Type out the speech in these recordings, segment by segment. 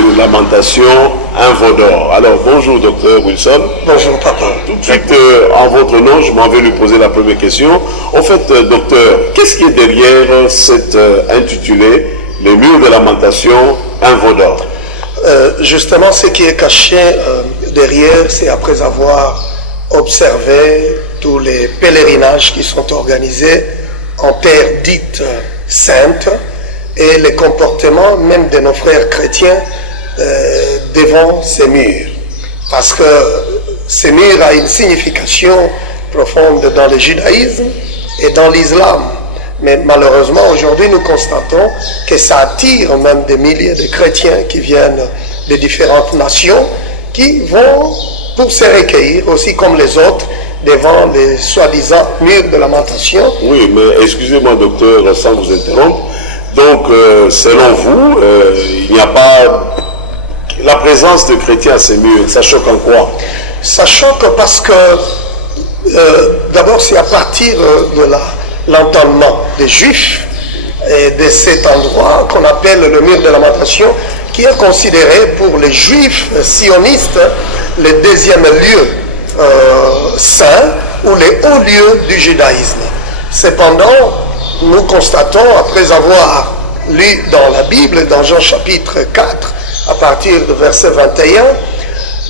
de lamentation, un veau d'or. Alors, bonjour, docteur Wilson. Bonjour, papa. Tout de suite, en votre nom, je m'en vais lui poser la première question. En fait, docteur, qu'est-ce qui est derrière cet intitulé « Le mur de lamentation, un veau d'or » Justement, ce qui est caché derrière, c'est après avoir observé tous les pèlerinages qui sont organisés en terre dite sainte et les comportements même de nos frères chrétiens devant ces murs. Parce que ces murs ont une signification profonde dans le judaïsme et dans l'islam. Mais malheureusement, aujourd'hui, nous constatons que ça attire même des milliers de chrétiens qui viennent de différentes nations, qui vont pour se recueillir, aussi comme les autres, devant les soi-disant murs de lamentation. Oui, mais excusez-moi, docteur, sans vous interrompre. Donc, selon vous, il n'y a pas la présence de chrétiens à ces murs. Ça choque en quoi? Ça choque parce que, d'abord, c'est à partir de l'entendement des Juifs et de cet endroit qu'on appelle le mur de lamentation, qui est considéré pour les Juifs sionistes le deuxième lieu saint ou le haut lieu du judaïsme. Cependant, nous constatons, après avoir lu dans la Bible, dans Jean chapitre 4, à partir du verset 21,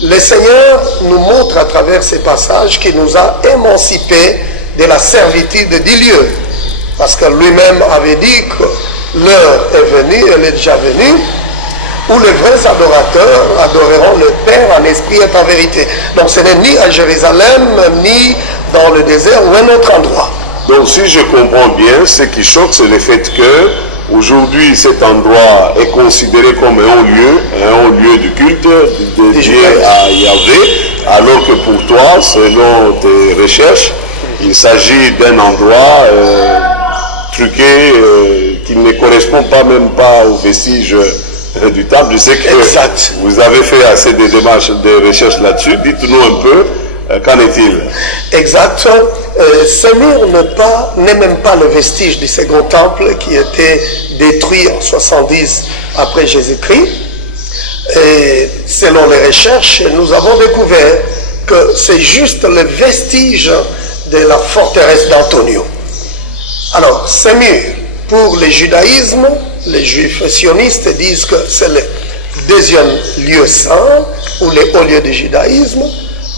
le Seigneur nous montre à travers ces passages qu'il nous a émancipés de la servitude du lieu. Parce que lui-même avait dit que l'heure est venue, elle est déjà venue, où les vrais adorateurs adoreront le Père en esprit et en vérité. Donc ce n'est ni à Jérusalem, ni dans le désert ou un autre endroit. Donc si je comprends bien, ce qui choque, c'est le fait que aujourd'hui cet endroit est considéré comme un haut lieu de culte dédié à Yahvé, alors que pour toi, selon tes recherches, il s'agit d'un endroit truqué qui ne correspond pas même pas aux vestiges du temple. Je sais que vous avez fait assez de démarches, de recherches là-dessus. Dites-nous un peu, qu'en est-il? Exact. Ce mur n'est même pas le vestige du second temple qui était détruit en 70 après Jésus-Christ. Et selon les recherches, nous avons découvert que c'est juste le vestige de la forteresse d'Antonio. Alors, ce mur, pour le judaïsme, les juifs sionistes disent que c'est le deuxième lieu saint ou le haut lieu du judaïsme,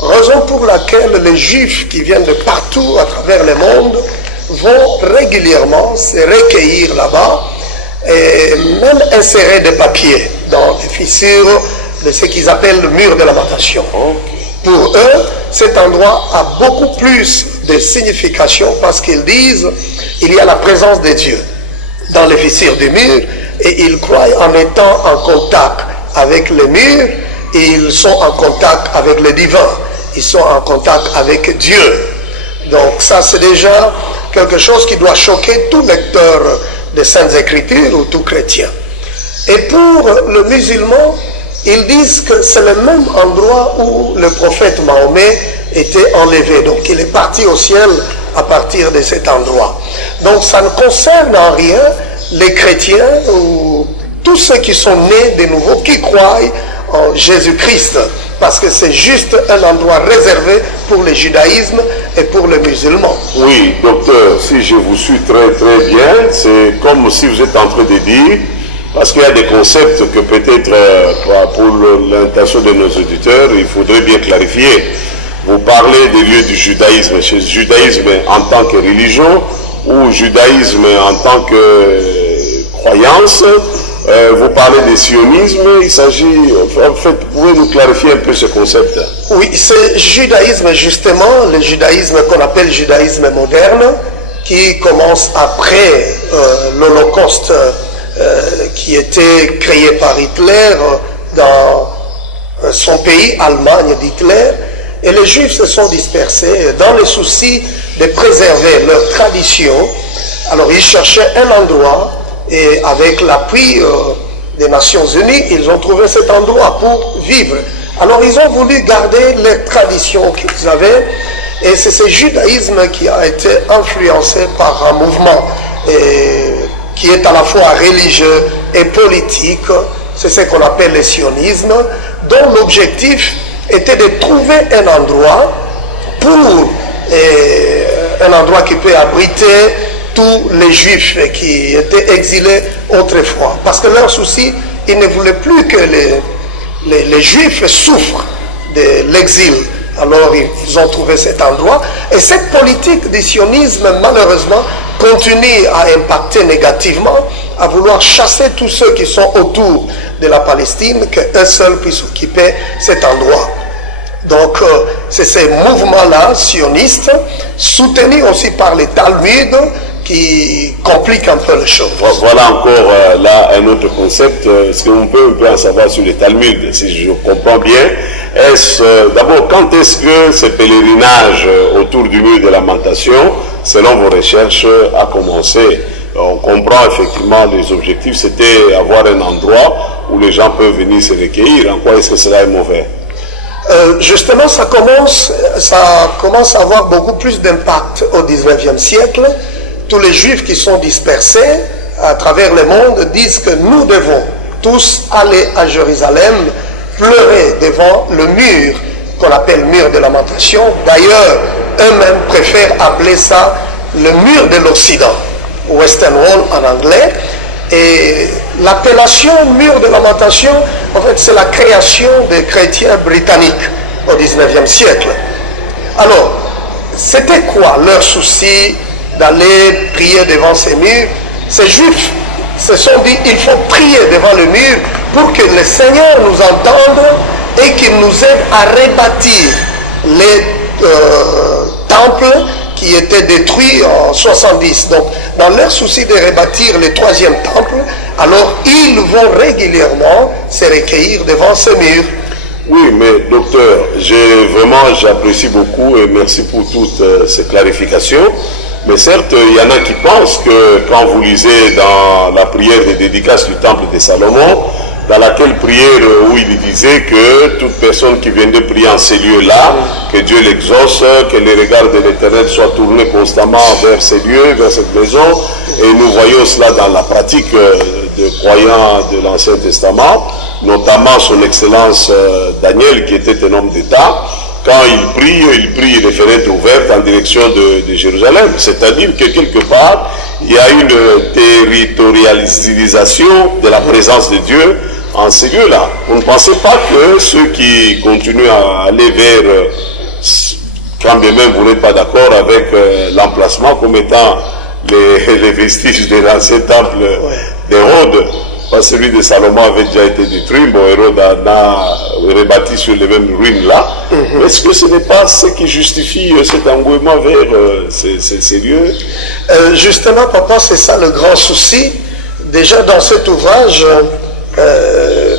raison pour laquelle les juifs qui viennent de partout à travers le monde vont régulièrement se recueillir là-bas et même insérer des papiers dans les fissures de ce qu'ils appellent le mur de lamentation. Pour eux, cet endroit a beaucoup plus de signification parce qu'ils disent qu'il y a la présence de Dieu dans les fissures du mur et ils croient en étant en contact avec le mur, ils sont en contact avec le divin, ils sont en contact avec Dieu. Donc ça c'est déjà quelque chose qui doit choquer tout lecteur des Saintes Écritures ou tout chrétien. Et pour le musulman, ils disent que c'est le même endroit où le prophète Mahomet était enlevé. Donc il est parti au ciel à partir de cet endroit. Donc ça ne concerne en rien les chrétiens ou tous ceux qui sont nés de nouveau, qui croient en Jésus-Christ. Parce que c'est juste un endroit réservé pour le judaïsme et pour les musulmans. Oui, docteur, si je vous suis très très bien, c'est comme si vous êtes en train de dire, parce qu'il y a des concepts que peut-être pour l'intention de nos auditeurs, il faudrait bien clarifier. Vous parlez des lieux du judaïsme, chez le judaïsme en tant que religion ou judaïsme en tant que croyance. Vous parlez de sionisme, il s'agit, en fait, pouvez nous clarifier un peu ce concept? Oui, c'est judaïsme justement, le judaïsme qu'on appelle judaïsme moderne, qui commence après l'Holocauste qui était créé par Hitler dans son pays, Allemagne d'Hitler, et les Juifs se sont dispersés dans le souci de préserver leur tradition. Alors ils cherchaient un endroit et avec l'appui des Nations Unies, ils ont trouvé cet endroit pour vivre. Alors ils ont voulu garder les traditions qu'ils avaient et c'est ce judaïsme qui a été influencé par un mouvement qui est à la fois religieux et politique c'est ce qu'on appelle le sionisme, dont l'objectif était de trouver un endroit un endroit qui peut abriter tous les juifs qui étaient exilés autrefois. Parce que leur souci, ils ne voulaient plus que les juifs souffrent de l'exil. Alors ils ont trouvé cet endroit. Et cette politique du sionisme, malheureusement, continue à impacter négativement, à vouloir chasser tous ceux qui sont autour de la Palestine, qu'eux seuls puissent occuper cet endroit. Donc, c'est ces mouvements-là, sionistes, soutenus aussi par les Talmuds, qui compliquent un peu les choses. Voilà encore là un autre concept. Ce qu'on peut un peu en savoir sur les Talmuds, si je comprends bien, d'abord, quand est-ce que ce pèlerinage autour du mur de lamentation, selon vos recherches, a commencé? On comprend effectivement les objectifs, c'était avoir un endroit où les gens peuvent venir se recueillir. En quoi est-ce que cela est mauvais? Justement, ça commence à avoir beaucoup plus d'impact au XIXe siècle. Tous les juifs qui sont dispersés à travers le monde disent que nous devons tous aller à Jérusalem, pleurer devant le mur qu'on appelle mur de lamentation. D'ailleurs, eux-mêmes préfèrent appeler ça le mur de l'Occident, Western Wall en anglais. Et l'appellation mur de lamentation, en fait, c'est la création des chrétiens britanniques au XIXe siècle. Alors, c'était quoi leur souci d'aller prier devant ces murs? Ces juifs se sont dit, il faut prier devant le mur pour que le Seigneur nous entende et qu'il nous aide à rebâtir les temples qui étaient détruits en 70. Donc, dans leur souci de rebâtir le troisième temple, alors ils vont régulièrement se recueillir devant ce mur. Oui, mais docteur, j'apprécie beaucoup et merci pour toutes ces clarifications. Mais certes, il y en a qui pensent que quand vous lisez dans la prière de dédicace du temple de Salomon, dans laquelle prière où il disait que toute personne qui vient de prier en ces lieux-là, que Dieu l'exauce, que les regards de l'Éternel soient tournés constamment vers ces lieux, vers cette maison. Et nous voyons cela dans la pratique des croyants de l'Ancien Testament, notamment son Excellence Daniel, qui était un homme d'État. Quand il prie les fenêtres ouvertes en direction de Jérusalem. C'est-à-dire que quelque part, il y a une territorialisation de la présence de Dieu en ces lieux-là. Vous ne pensez pas que ceux qui continuent à aller vers, quand bien même vous n'êtes pas d'accord avec l'emplacement comme étant les vestiges de l'ancien temple d'Hérode, parce que celui de Salomon avait déjà été détruit, bon, Hérode a rebâti sur les mêmes ruines-là. Est-ce que ce n'est pas ce qui justifie cet engouement vers ces lieux? Justement, papa, c'est ça le grand souci. Déjà dans cet ouvrage,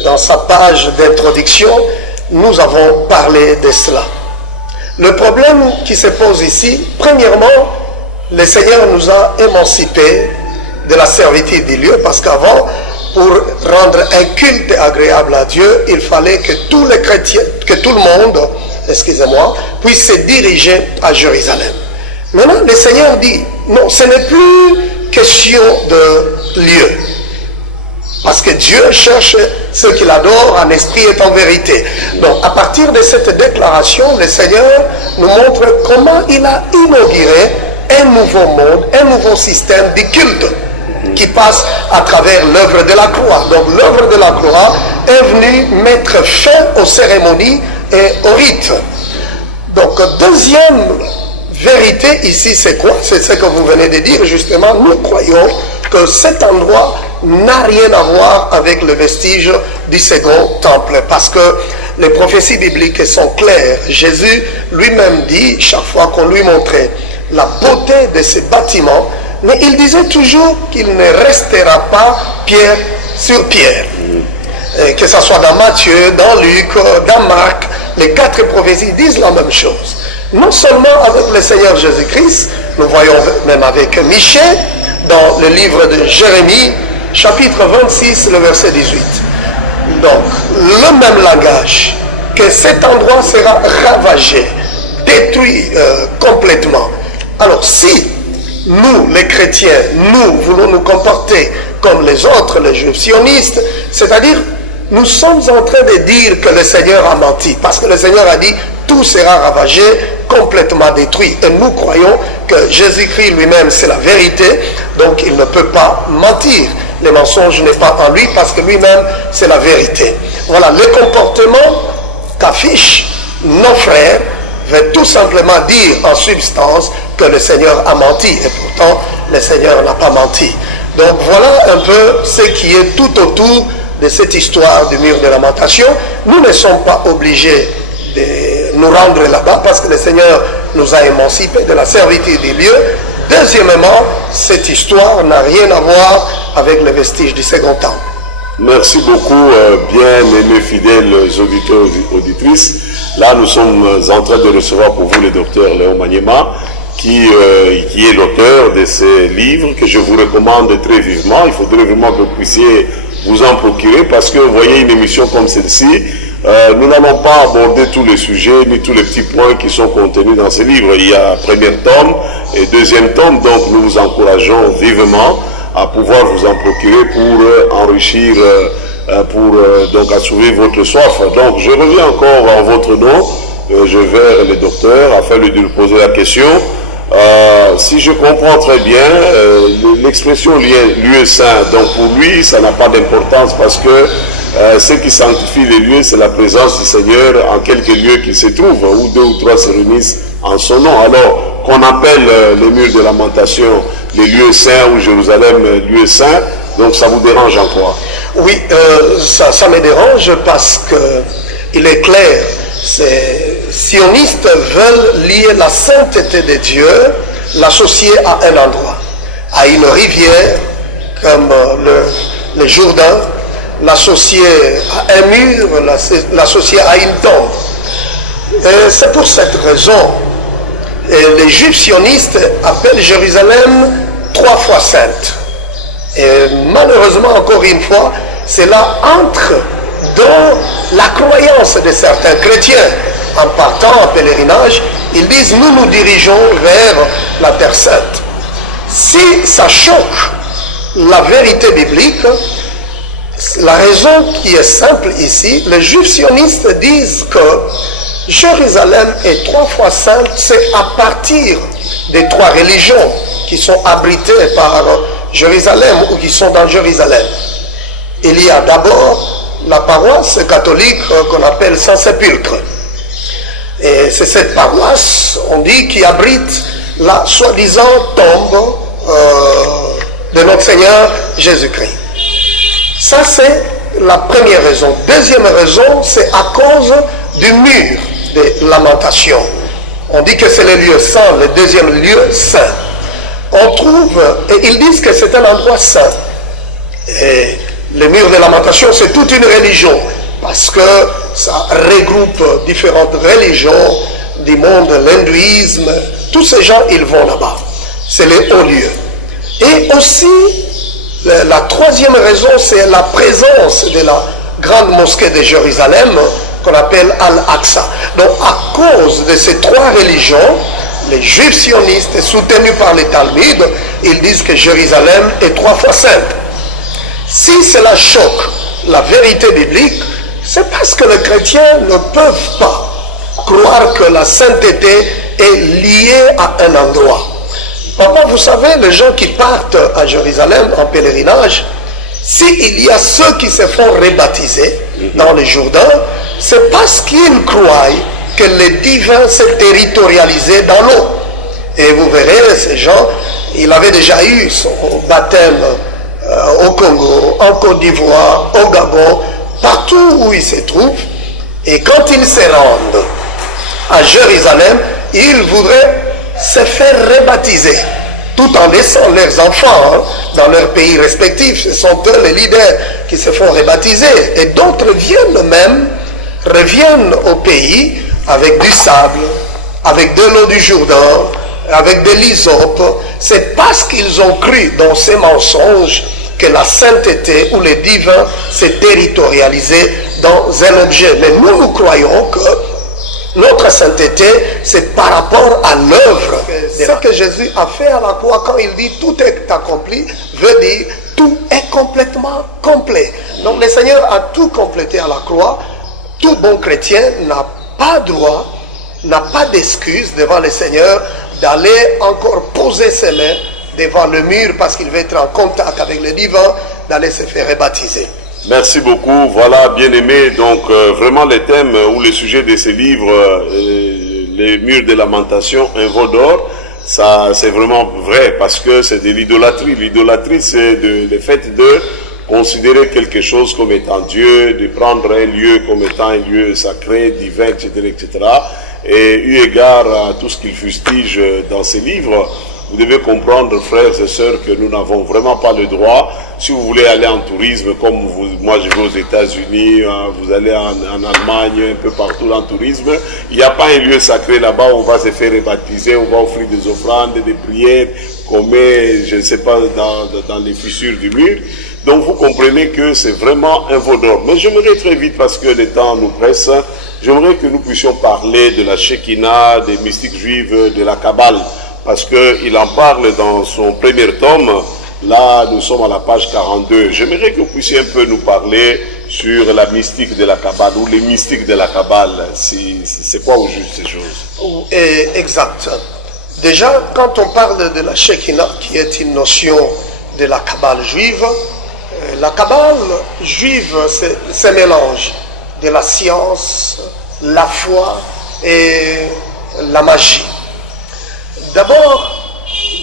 dans sa page d'introduction, nous avons parlé de cela. Le problème qui se pose ici, premièrement, le Seigneur nous a émancipés de la servitude des lieux, parce qu'avant, pour rendre un culte agréable à Dieu, il fallait que tous les chrétiens, que tout le monde, puisse se diriger à Jérusalem. Maintenant, le Seigneur dit, non, ce n'est plus question de lieu. Parce que Dieu cherche ceux qui l'adorent en esprit et en vérité. Donc, à partir de cette déclaration, le Seigneur nous montre comment il a inauguré un nouveau monde, un nouveau système de culte qui passe à travers l'œuvre de la croix. Donc l'œuvre de la croix est venue mettre fin aux cérémonies et aux rites. Donc deuxième vérité ici, c'est quoi? C'est ce que vous venez de dire justement. Nous croyons que cet endroit n'a rien à voir avec le vestige du second temple, parce que les prophéties bibliques sont claires. Jésus lui-même dit, chaque fois qu'on lui montrait la beauté de ces bâtiments, mais il disait toujours qu'il ne restera pas pierre sur pierre. Que ce soit dans Matthieu, dans Luc, dans Marc, les 4 prophéties disent la même chose. Non seulement avec le Seigneur Jésus-Christ, nous voyons même avec Michée, dans le livre de Jérémie, chapitre 26, le verset 18. Donc, le même langage, que cet endroit sera ravagé, détruit complètement. Alors, si nous, les chrétiens, nous voulons nous comporter comme les autres, les juifs sionistes, c'est-à-dire nous sommes en train de dire que le Seigneur a menti, parce que le Seigneur a dit tout sera ravagé, complètement détruit. Et nous croyons que Jésus-Christ lui-même c'est la vérité, donc il ne peut pas mentir. Le mensonge n'est pas en lui parce que lui-même c'est la vérité. Voilà, le comportement qu'affichent nos frères veut tout simplement dire en substance que le Seigneur a menti, et pourtant le Seigneur n'a pas menti. Donc voilà un peu ce qui est tout autour de cette histoire du mur de lamentation. Nous ne sommes pas obligés de nous rendre là-bas parce que le Seigneur nous a émancipés de la servitude des lieux. Deuxièmement, cette histoire n'a rien à voir avec les vestiges du second temple. Merci beaucoup, bien-aimés fidèles auditeurs et auditrices. Là, nous sommes en train de recevoir pour vous le docteur Léon Maniema, qui est l'auteur de ces livres que je vous recommande très vivement. Il faudrait vraiment que vous puissiez vous en procurer parce que vous voyez une émission comme celle-ci, nous n'allons pas aborder tous les sujets ni tous les petits points qui sont contenus dans ces livres. Il y a premier tome et deuxième tome, donc nous vous encourageons vivement à pouvoir vous en procurer pour enrichir, donc assouvir votre soif. Donc je reviens encore en votre nom, je vais vers le docteur afin de lui poser la question. Si je comprends très bien, l'expression lieu saint, donc pour lui, ça n'a pas d'importance parce que ce qui sanctifie les lieux, c'est la présence du Seigneur en quelques lieux qui se trouvent, où deux ou trois se réunissent en son nom. Alors qu'on appelle les murs de lamentation les lieux saints ou Jérusalem lieu saint, donc ça vous dérange en quoi? Oui, ça me dérange parce que il est clair, ces sionistes veulent lier la sainteté de Dieu, l'associer à un endroit, à une rivière comme le Jourdain, l'associer à un mur, l'associer à une tombe. C'est pour cette raison que les Juifs sionistes appellent Jérusalem 3 fois sainte. Et malheureusement, encore une fois, cela entre dans la croyance de certains chrétiens. En partant en pèlerinage, ils disent nous nous dirigeons vers la Terre Sainte. Si ça choque la vérité biblique, la raison qui est simple ici, les Juifs sionistes disent que Jérusalem est 3 fois sainte, c'est à partir des 3 religions qui sont abritées par Jérusalem ou qui sont dans Jérusalem. Il y a d'abord la paroisse catholique qu'on appelle Saint-Sépulcre. Et c'est cette paroisse, on dit, qui abrite la soi-disant tombe de notre Seigneur Jésus-Christ. Ça, c'est la première raison. Deuxième raison, c'est à cause du mur de lamentation. On dit que c'est le lieu saint, le deuxième lieu saint. On trouve, et ils disent que c'est un endroit saint. Et le mur de lamentation, c'est toute une religion, parce que ça regroupe différentes religions du monde, l'hindouisme, tous ces gens, ils vont là-bas. C'est les hauts lieux. Et aussi, la troisième raison, c'est la présence de la grande mosquée de Jérusalem, qu'on appelle Al-Aqsa. Donc, à cause de ces 3 religions, les Juifs sionistes, soutenus par les Talmuds, ils disent que Jérusalem est 3 fois sainte. Si cela choque la vérité biblique, c'est parce que les chrétiens ne peuvent pas croire que la sainteté est liée à un endroit. Papa, vous savez, les gens qui partent à Jérusalem en pèlerinage, s'il y a ceux qui se font rebaptiser dans le Jourdain, c'est parce qu'ils croient que le divin s'est territorialisé dans l'eau. Et vous verrez, ces gens, il avait déjà eu son baptême au Congo, en Côte d'Ivoire, au Gabon, partout où ils se trouvent. Et quand ils se rendent à Jérusalem, ils voudraient se faire rebaptiser, tout en laissant leurs enfants dans leurs pays respectifs. Ce sont eux les leaders qui se font rebaptiser. Et d'autres reviennent au pays avec du sable, avec de l'eau du Jourdain, avec de l'hysope. C'est parce qu'ils ont cru dans ces mensonges que la sainteté ou le divin s'est territorialisé dans un objet. Mais nous croyons que notre sainteté, c'est par rapport à l'œuvre. Ce que Jésus a fait à la croix, quand il dit tout est accompli, veut dire tout est complètement complet. Donc le Seigneur a tout complété à la croix. Tout bon chrétien n'a pas droit, n'a pas d'excuse devant le Seigneur d'aller encore poser ses mains devant le mur parce qu'il veut être en contact avec le divin, d'aller se faire baptiser. Merci beaucoup. Voilà, bien aimé. Donc, vraiment, les thèmes ou les sujets de ces livres, les murs de lamentation, un veau d'or, ça, c'est vraiment vrai parce que c'est de l'idolâtrie. L'idolâtrie, c'est le fait de considérer quelque chose comme étant Dieu, de prendre un lieu comme étant un lieu sacré, divin, etc., etc. Et eu égard à tout ce qu'il fustige dans ces livres, vous devez comprendre, frères et sœurs, que nous n'avons vraiment pas le droit. Si vous voulez aller en tourisme, comme moi je vais aux États-Unis, vous allez en Allemagne, un peu partout en tourisme, il n'y a pas un lieu sacré là-bas où on va se faire baptiser, on va offrir des offrandes, des prières, qu'on met, je ne sais pas, dans les fissures du mur. Donc vous comprenez que c'est vraiment un veau d'or. Mais j'aimerais très vite, parce que le temps nous presse, j'aimerais que nous puissions parler de la Shekinah, des mystiques juifs, de la Kabbale. Parce qu'il en parle dans son premier tome. Là, nous sommes à la page 42. J'aimerais que vous puissiez un peu nous parler sur la mystique de la Kabbale, ou les mystiques de la Kabbale. C'est quoi au juste ces choses? Exact. Déjà, quand on parle de la Shekinah, qui est une notion de la Kabbale juive, la Kabbale juive, c'est mélange de la science, la foi et la magie. D'abord,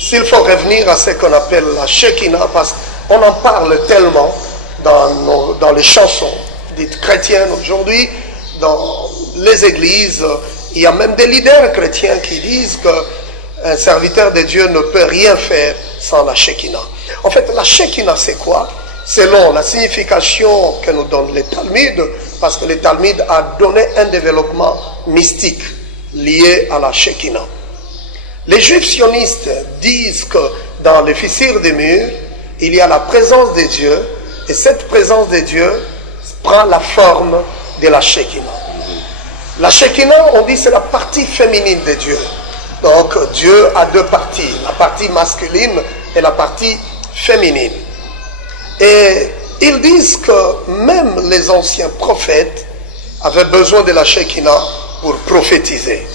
s'il faut revenir à ce qu'on appelle la Shekinah, parce qu'on en parle tellement dans les chansons dites chrétiennes aujourd'hui, dans les églises, il y a même des leaders chrétiens qui disent qu'un serviteur de Dieu ne peut rien faire sans la Shekinah. En fait, la Shekinah, c'est quoi? Selon la signification que nous donne les Talmuds, parce que les Talmuds a donné un développement mystique lié à la Shekinah. Les Juifs sionistes disent que dans les fissures des murs, il y a la présence de Dieu, et cette présence de Dieu prend la forme de la Shekinah. La Shekinah, on dit, c'est la partie féminine de Dieu. Donc Dieu a deux parties, la partie masculine et la partie féminine. Et ils disent que même les anciens prophètes avaient besoin de la Shekinah pour prophétiser.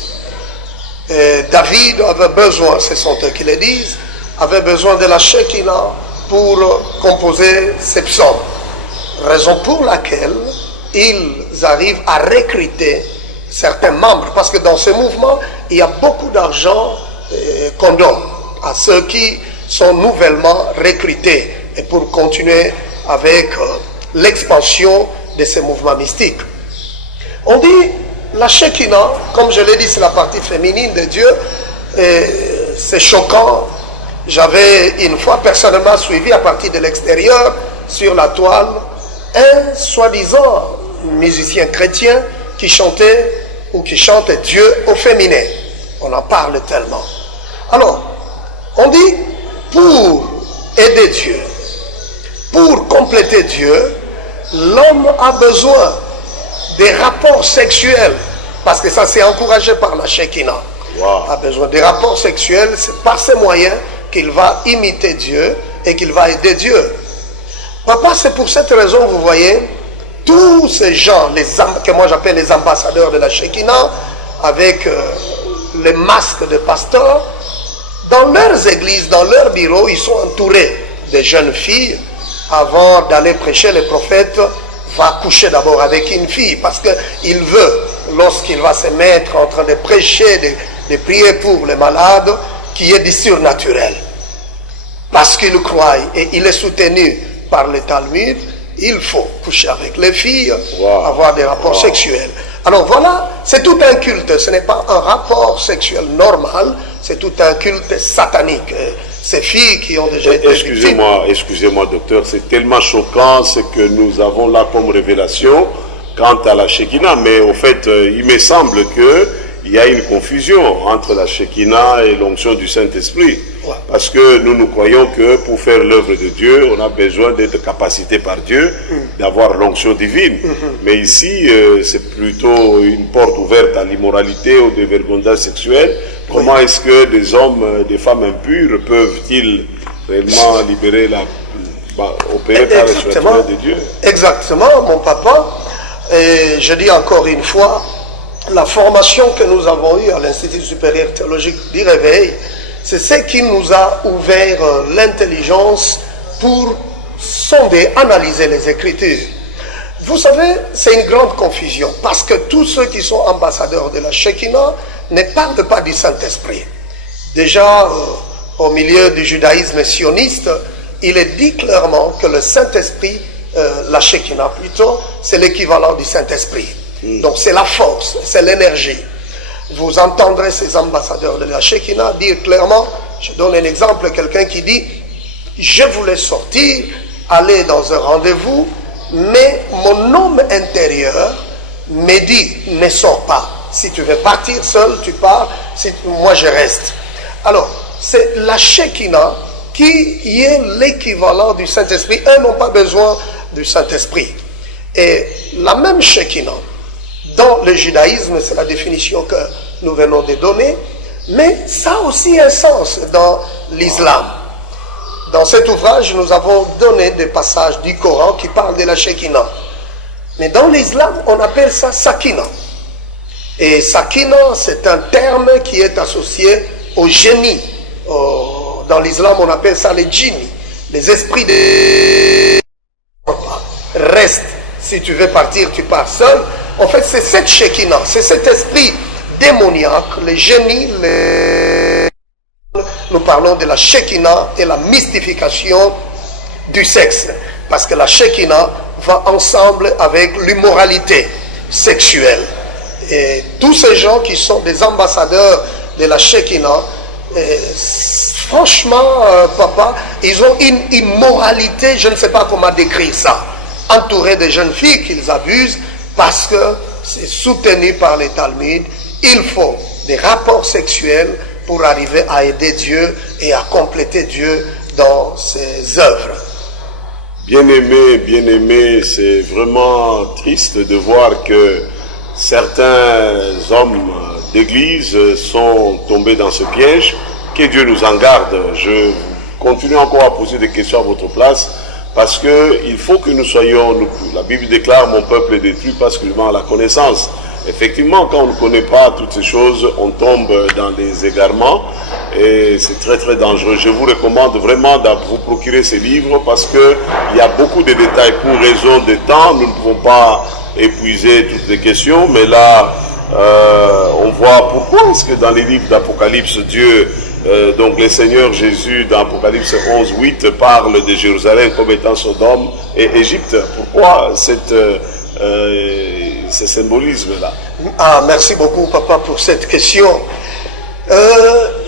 Et David avait besoin, ce sont eux qui le disent, avait besoin de la Shekinah pour composer ses psaumes. Raison pour laquelle ils arrivent à recruter certains membres, parce que dans ce mouvement, il y a beaucoup d'argent qu'on donne à ceux qui sont nouvellement recrutés et pour continuer avec l'expansion de ces mouvements mystiques. On dit la Shekinah, comme je l'ai dit, c'est la partie féminine de Dieu. C'est choquant. J'avais une fois personnellement suivi à partir de l'extérieur, sur la toile, un soi-disant musicien chrétien qui chantait ou qui chante Dieu au féminin. On en parle tellement. Alors, on dit, pour aider Dieu, pour compléter Dieu, l'homme a besoin des rapports sexuels, parce que ça c'est encouragé par la Shekinah. Wow. A besoin des rapports sexuels, c'est par ces moyens qu'il va imiter Dieu et qu'il va aider Dieu. Papa, c'est pour cette raison, vous voyez, tous ces gens, que moi j'appelle les ambassadeurs de la Shekinah, avec les masques de pasteurs, dans leurs églises, dans leurs bureaux, ils sont entourés de jeunes filles. Avant d'aller prêcher, le prophète va coucher d'abord avec une fille, parce qu'il veut, lorsqu'il va se mettre en train de prêcher, de prier pour les malades, qu'il y ait du surnaturel. Parce qu'il croit et il est soutenu par le Talmud, il faut coucher avec les filles, avoir des rapports sexuels. Alors voilà, c'est tout un culte, ce n'est pas un rapport sexuel normal, c'est tout un culte satanique. Ces filles qui ont déjà été Excusez-moi, docteur, c'est tellement choquant ce que nous avons là comme révélation quant à la Shekinah, mais au fait, il me semble qu'il y a une confusion entre la Shekinah et l'onction du Saint-Esprit. Ouais. Parce que nous croyons que pour faire l'œuvre de Dieu, on a besoin d'être capacité par Dieu, d'avoir l'onction divine. Mais ici, c'est plutôt une porte ouverte à l'immoralité ou au dévergondage sexuel. Comment est-ce que des hommes, des femmes impures peuvent-ils réellement libérer opéré par les serviteurs de Dieu. Exactement, mon papa. Et je dis encore une fois, la formation que nous avons eue à l'Institut supérieur théologique du Réveil, c'est ce qui nous a ouvert l'intelligence pour sonder, analyser les Écritures. Vous savez, c'est une grande confusion, parce que tous ceux qui sont ambassadeurs de la Shekinah ne parlent pas du Saint-Esprit. Déjà, au milieu du judaïsme sioniste, il est dit clairement que le Saint-Esprit, la Shekinah plutôt, c'est l'équivalent du Saint-Esprit. Donc c'est la force, c'est l'énergie. Vous entendrez ces ambassadeurs de la Shekinah dire clairement, je donne un exemple, quelqu'un qui dit, je voulais sortir, aller dans un rendez-vous, mais mon homme intérieur me dit, ne sors pas. Si tu veux partir seul, tu pars, moi je reste. Alors, c'est la Shekinah qui est l'équivalent du Saint-Esprit. Eux n'ont pas besoin du Saint-Esprit. Et la même Shekinah, dans le judaïsme, c'est la définition que nous venons de donner, mais ça a aussi un sens dans l'islam. Dans cet ouvrage, nous avons donné des passages du Coran qui parlent de la Shekinah. Mais dans l'islam, on appelle ça Sakina. Et Sakina, c'est un terme qui est associé au génie. Dans l'islam, on appelle ça les djinnis, les esprits de... Reste, si tu veux partir, tu pars seul. En fait, c'est cette Shekinah, c'est cet esprit démoniaque, les génies, nous parlons de la Shekinah et la mystification du sexe. Parce que la Shekinah va ensemble avec l'immoralité sexuelle. Et tous ces gens qui sont des ambassadeurs de la Shekinah, franchement, papa, ils ont une immoralité, je ne sais pas comment décrire ça, entourés de jeunes filles qu'ils abusent, parce que c'est soutenu par les Talmuds. Il faut des rapports sexuels pour arriver à aider Dieu et à compléter Dieu dans ses œuvres. Bien-aimé, c'est vraiment triste de voir que certains hommes d'église sont tombés dans ce piège. Que Dieu nous en garde. Je continue encore à poser des questions à votre place, parce qu'il faut que nous soyons, la Bible déclare, mon peuple est détruit parce qu'il manque la connaissance. Effectivement, quand on ne connaît pas toutes ces choses, on tombe dans des égarements et c'est très très dangereux. Je vous recommande vraiment de vous procurer ces livres, parce qu'il y a beaucoup de détails. Pour raison de temps, nous ne pouvons pas épuiser toutes les questions, mais là, on voit pourquoi est-ce que dans les livres d'Apocalypse, Dieu... donc le Seigneur Jésus dans Apocalypse 11, 8 parle de Jérusalem comme étant Sodome et Égypte. Pourquoi ce symbolisme-là? Merci beaucoup, papa, pour cette question.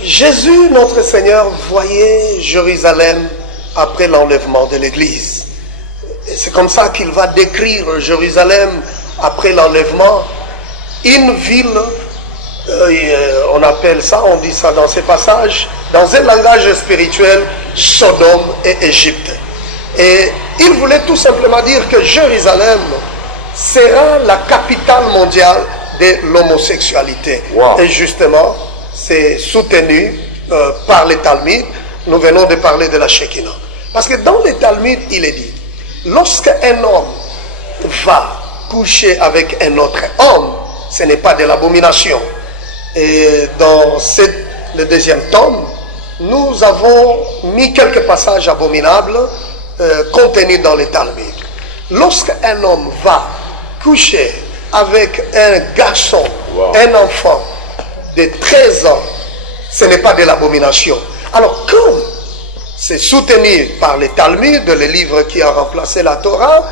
Jésus, notre Seigneur, voyait Jérusalem après l'enlèvement de l'Église. C'est comme ça qu'il va décrire Jérusalem après l'enlèvement, une ville... on appelle ça, on dit ça dans ces passages, dans un langage spirituel, Sodome et Égypte. Et il voulait tout simplement dire que Jérusalem sera la capitale mondiale de l'homosexualité. Wow. Et justement, c'est soutenu par les Talmuds. Nous venons de parler de la Shekinah. Parce que dans les Talmuds, il est dit, lorsqu'un homme va coucher avec un autre homme, ce n'est pas de l'abomination. Et dans le deuxième tome, nous avons mis quelques passages abominables contenus dans les Talmuds. Lorsqu'un homme va coucher avec un garçon, wow, un enfant de 13 ans, ce n'est pas de l'abomination. Alors comme c'est soutenu par les Talmuds, les livres qui ont remplacé la Torah,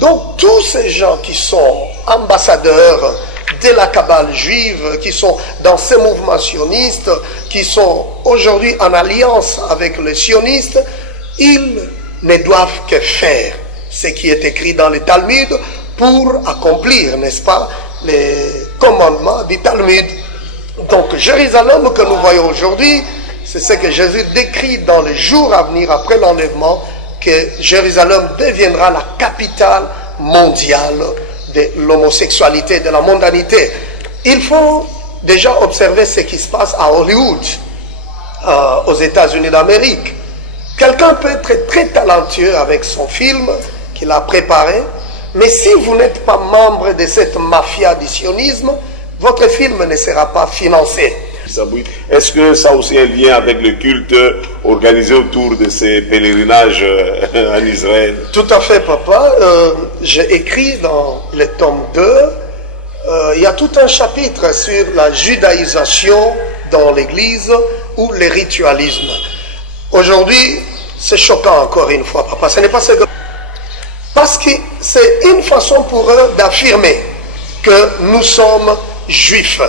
donc tous ces gens qui sont ambassadeurs de la Kabbale juive, qui sont dans ces mouvements sionistes, qui sont aujourd'hui en alliance avec les sionistes, ils ne doivent que faire ce qui est écrit dans les Talmuds pour accomplir, n'est-ce pas, les commandements du Talmud. Donc Jérusalem que nous voyons aujourd'hui, c'est ce que Jésus décrit dans les jours à venir après l'enlèvement, que Jérusalem deviendra la capitale mondiale de l'homosexualité, de la mondanité. Il faut déjà observer ce qui se passe à Hollywood, aux États-Unis d'Amérique. Quelqu'un peut être très talentueux avec son film qu'il a préparé, mais si vous n'êtes pas membre de cette mafia du sionisme, votre film ne sera pas financé. Est-ce que ça a aussi un lien avec le culte organisé autour de ces pèlerinages en Israël? Tout à fait, papa. J'ai écrit dans le tome 2, il y a tout un chapitre sur la judaïsation dans l'Église ou le ritualisme. Aujourd'hui, c'est choquant encore une fois, papa. Ce n'est pas ce que... Parce que c'est une façon pour eux d'affirmer que nous sommes juifs.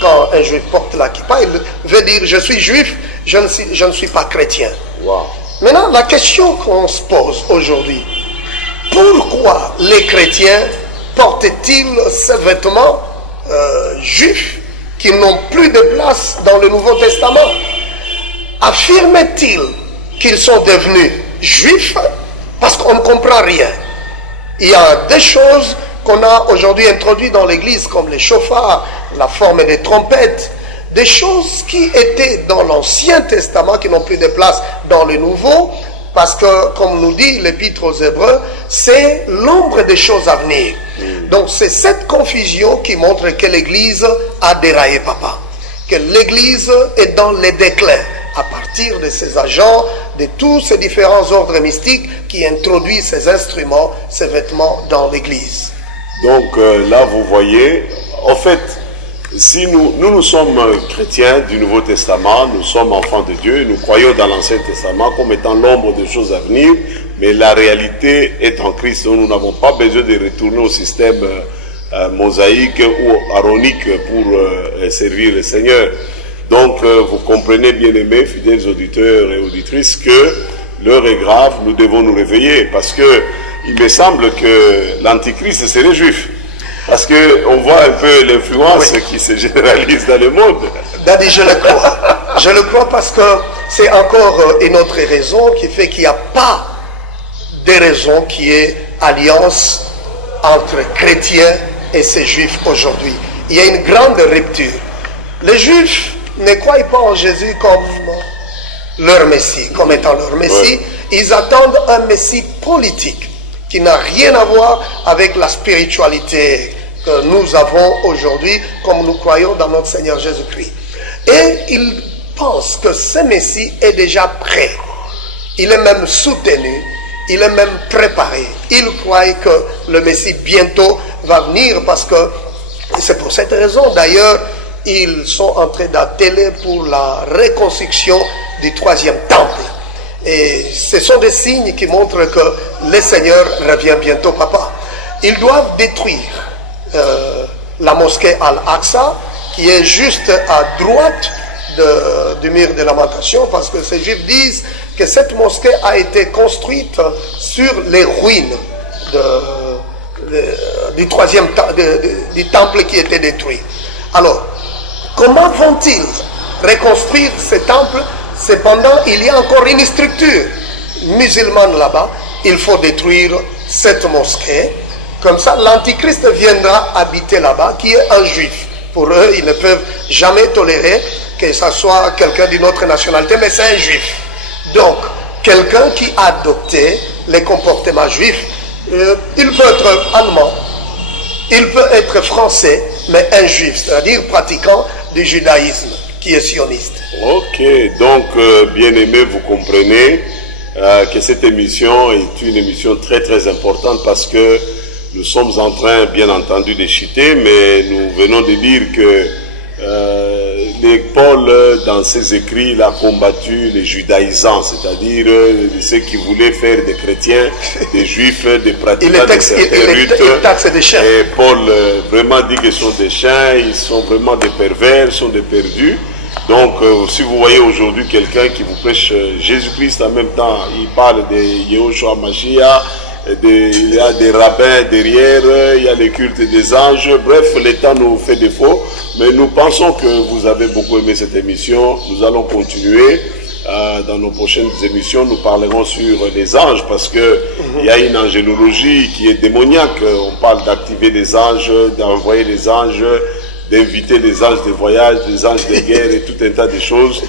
Quand un juif porte la kippa, il veut dire je suis juif, je ne suis pas chrétien. Wow. Maintenant, la question qu'on se pose aujourd'hui, pourquoi les chrétiens portent-ils ces vêtements juifs qui n'ont plus de place dans le Nouveau Testament? Affirment-ils qu'ils sont devenus juifs parce qu'on ne comprend rien? Il y a des choses qu'on a aujourd'hui introduites dans l'Église, comme les chauffards, la forme des trompettes, des choses qui étaient dans l'Ancien Testament, qui n'ont plus de place dans le Nouveau, parce que, comme nous dit l'Épître aux Hébreux, c'est l'ombre des choses à venir. Donc c'est cette confusion qui montre que l'Église a déraillé, papa. Que l'Église est dans le déclin, à partir de ces agents, de tous ces différents ordres mystiques qui introduisent ces instruments, ces vêtements dans l'Église. Donc là, vous voyez, en fait, si nous sommes chrétiens du Nouveau Testament, nous sommes enfants de Dieu, nous croyons dans l'Ancien Testament comme étant l'ombre des choses à venir, mais la réalité est en Christ. Donc nous n'avons pas besoin de retourner au système mosaïque ou aronique pour servir le Seigneur. Donc vous comprenez, bien-aimés, fidèles auditeurs et auditrices, que l'heure est grave, nous devons nous réveiller, parce que il me semble que l'Antichrist serait juif. Parce qu'on voit un peu l'influence qui se généralise dans le monde. Daddy, je le crois. Je le crois parce que c'est encore une autre raison qui fait qu'il n'y a pas de raison qui est alliance entre chrétiens et ces juifs aujourd'hui. Il y a une grande rupture. Les juifs ne croient pas en Jésus comme leur Messie, comme étant leur Messie. Ils attendent un Messie politique qui n'a rien à voir avec la spiritualité que nous avons aujourd'hui, comme nous croyons dans notre Seigneur Jésus-Christ. Et ils pensent que ce Messie est déjà prêt. Il est même soutenu, il est même préparé. Ils croient que le Messie bientôt va venir, parce que c'est pour cette raison, d'ailleurs, ils sont en train d'atteler pour la reconstruction du troisième temple. Et ce sont des signes qui montrent que le Seigneur revient bientôt, papa. Ils doivent détruire la mosquée Al-Aqsa, qui est juste à droite du mur de lamentation, parce que ces juifs disent que cette mosquée a été construite sur les ruines du troisième du temple qui était détruit. Alors, comment vont-ils reconstruire ce temple? Cependant, il y a encore une structure musulmane là-bas. Il faut détruire cette mosquée. Comme ça, l'Antichrist viendra habiter là-bas, qui est un juif. Pour eux, ils ne peuvent jamais tolérer que ce soit quelqu'un d'une autre nationalité, mais c'est un juif. Donc, quelqu'un qui a adopté les comportements juifs, il peut être allemand, il peut être français, mais un juif, c'est-à-dire pratiquant du judaïsme, qui est sioniste. Ok, donc bien-aimés, vous comprenez que cette émission est une émission très très importante, parce que nous sommes en train, bien entendu, de chuter, mais nous venons de dire que Paul, dans ses écrits, il a combattu les judaïsants, c'est-à-dire ceux qui voulaient faire des chrétiens, des juifs, des pratiquants de certains rites. Et Paul vraiment dit qu'ils sont des chiens, ils sont vraiment des pervers, ils sont des perdus. Donc, si vous voyez aujourd'hui quelqu'un qui vous prêche Jésus-Christ en même temps, il parle de Yehoshua Mashiach, il y a des rabbins derrière, il y a les cultes des anges. Bref, le temps nous fait défaut, mais nous pensons que vous avez beaucoup aimé cette émission. Nous allons continuer. Dans nos prochaines émissions, nous parlerons sur les anges, parce que il y a une angélologie qui est démoniaque. On parle d'activer les anges, d'envoyer les anges, d'inviter les anges de voyage, les anges de guerre et tout un tas de choses.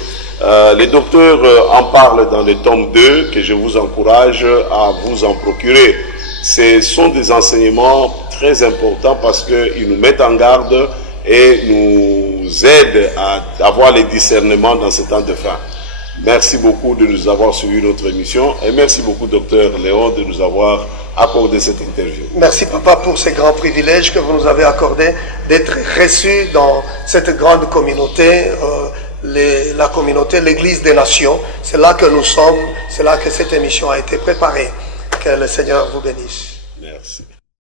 Les docteurs en parlent dans le tome 2 que je vous encourage à vous en procurer. Ce sont des enseignements très importants parce qu'ils nous mettent en garde et nous aident à avoir les discernements dans ce temps de fin. Merci beaucoup de nous avoir suivi notre émission et merci beaucoup, docteur Léon, de nous avoir accordé cette interview. Merci, papa, pour ces grands privilèges que vous nous avez accordés d'être reçus dans cette grande communauté, la communauté, l'Église des Nations. C'est là que nous sommes, c'est là que cette émission a été préparée. Que le Seigneur vous bénisse.